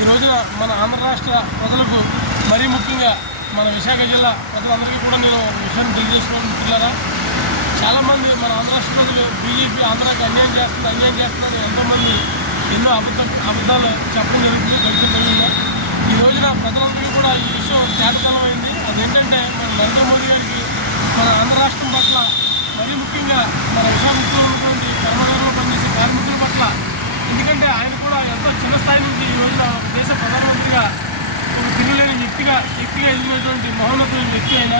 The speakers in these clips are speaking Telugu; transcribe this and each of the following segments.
ఈ రోజున మన ఆంధ్ర రాష్ట్ర ప్రజలకు మరీ ముఖ్యంగా మన విశాఖ జిల్లా ప్రజలందరికీ కూడా నేను ఒక విషయం తెలియజేసుకోవడం మిత్రులారా చాలామంది మన ఆంధ్ర రాష్ట్ర ప్రజలు బీజేపీ ఆంధ్రాకి అన్యాయం చేస్తుంది అన్యాయం చేస్తుందని ఎంతోమంది ఎన్నో అబద్ధ అబద్ధాలు చెప్పడం జరుగుతుంది గడిచిన రోజుల్లో ఈ రోజున ప్రజలందరికీ కూడా ఈ విషయం చేతకాలమైంది అదేంటంటే మన నరేంద్ర మోదీ గారికి మన ఆంధ్ర రాష్ట్రం పట్ల మరీ ముఖ్యంగా మన విశాఖలో ఉన్నటువంటి కర్మగారులు పనిచేసే కార్మికుల పట్ల ఎందుకంటే ఆయన కూడా ఎంతో చిన్న స్థాయి నుంచి ఈ రోజున ఒక దేశ ప్రధానమంత్రిగా ఒక శక్తిగా వ్యక్తిగా ఎదిగినటువంటి మహోన్నతమైన వ్యక్తి ఆయన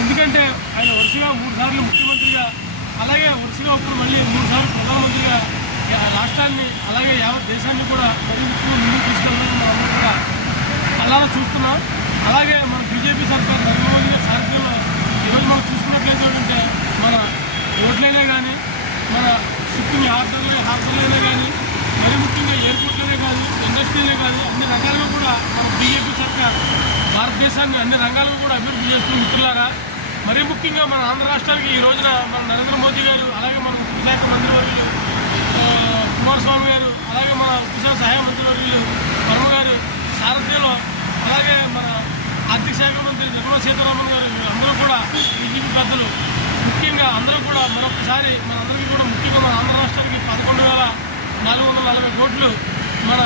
ఎందుకంటే ఆయన వరుసగా మూడు సార్లు ముఖ్యమంత్రిగా అలాగే వరుసగా ఇప్పుడు మళ్ళీ మూడు సార్లు ప్రధానమంత్రిగా రాష్ట్రాన్ని అలాగే యావత్ దేశాన్ని కూడా మరీ ముఖ్యంగా ముందుకు తీసుకెళ్ళడం మనం కూడా అలాగే చూస్తున్నాం. అలాగే మన బీజేపీ సర్కార్ నరేంద్ర మోదీ గారి సారథ్యంలో ఈరోజు మనం చూసుకున్నట్లయితే మన రోడ్లైనా కానీ మన షిప్పింగ్ హార్బర్లే హార్బర్లైనా కానీ మరి ముఖ్యంగా ఎయిర్పోర్ట్లోనే కాదు ఇండస్ట్రీలే కాదు అన్ని రంగాల్లో కూడా మన బీజేపీ సర్కార్ భారతదేశాన్ని అన్ని రంగాల్లో కూడా అభివృద్ధి చేస్తున్న మిత్రులారా. మరీ ముఖ్యంగా మన ఆంధ్ర రాష్ట్రానికి ఈ రోజున మన నరేంద్ర మోదీ గారు అలాగే మన విశాఖ మంత్రివర్యులు కుమారస్వామి గారు అలాగే మన విశాఖ సహాయ మంత్రివర్యులు వర్మ గారు సారథ్యంలో అలాగే మన ఆర్థిక శాఖ మంత్రి నిర్మలా సీతారామన్ గారు అందరూ కూడా బీజేపీ పెద్దలు. ముఖ్యంగా అందరూ కూడా మరొకసారి మనందరికీ కూడా ముఖ్యంగా మన ఆంధ్ర రాష్ట్రానికి పదకొండు వేల నాలుగు వందల నలభై కోట్లు మన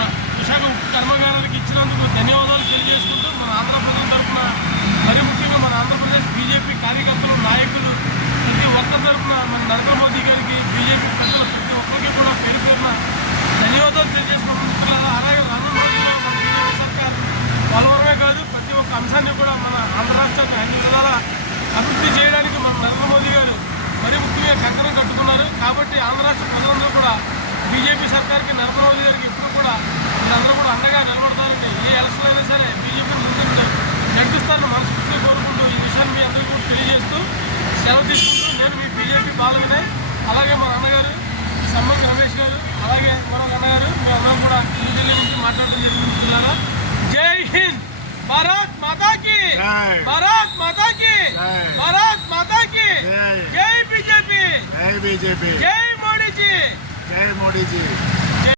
కర్మాగారానికి ధన్యవాదాలు తెలియజేసుకుంటూ మన ఆంధ్రప్రదేశ్ తరఫున మరి ముఖ్యంగా మన ఆంధ్రప్రదేశ్ బీజేపీ కార్యకర్తలు నాయకులు ప్రతి ఒక్క తరఫున మన నరేంద్ర మోదీ గారికి బీజేపీ ప్రజలు ప్రతి ఒక్కరికి కూడా పేరు పేరున ధన్యవాదాలు తెలియజేసుకుంటున్నాం మిత్రులారా. అలాగే రానున్న రోజుల్లో మన బీజేపీ సర్కార్ బలవరమే కాదు ప్రతి ఒక్క అంశాన్ని కూడా మన ఆంధ్ర రాష్ట్రాన్ని అన్ని విధాలా అభివృద్ధి చేయడానికి మన నరేంద్ర మోదీ గారు మరి ముఖ్యంగా కంకణం కట్టుకున్నారు. కాబట్టి ఆంధ్ర రాష్ట్ర ప్రజలందరూ కూడా బీజేపీ సర్కార్కి నరేంద్ర మోదీ గారికి మనోగన్నారు మేము కూడా ఢిల్లీ నుంచి మాట్లాడడం జరుగుతున్నాను జై హింద్! భారత్ మాతాకి! భారత్ మాతాకి! భారత్ మాతాకి! జై బీజేపీ! జై బీజేపీ! జై మోడీజీ! జై మోడీజీ!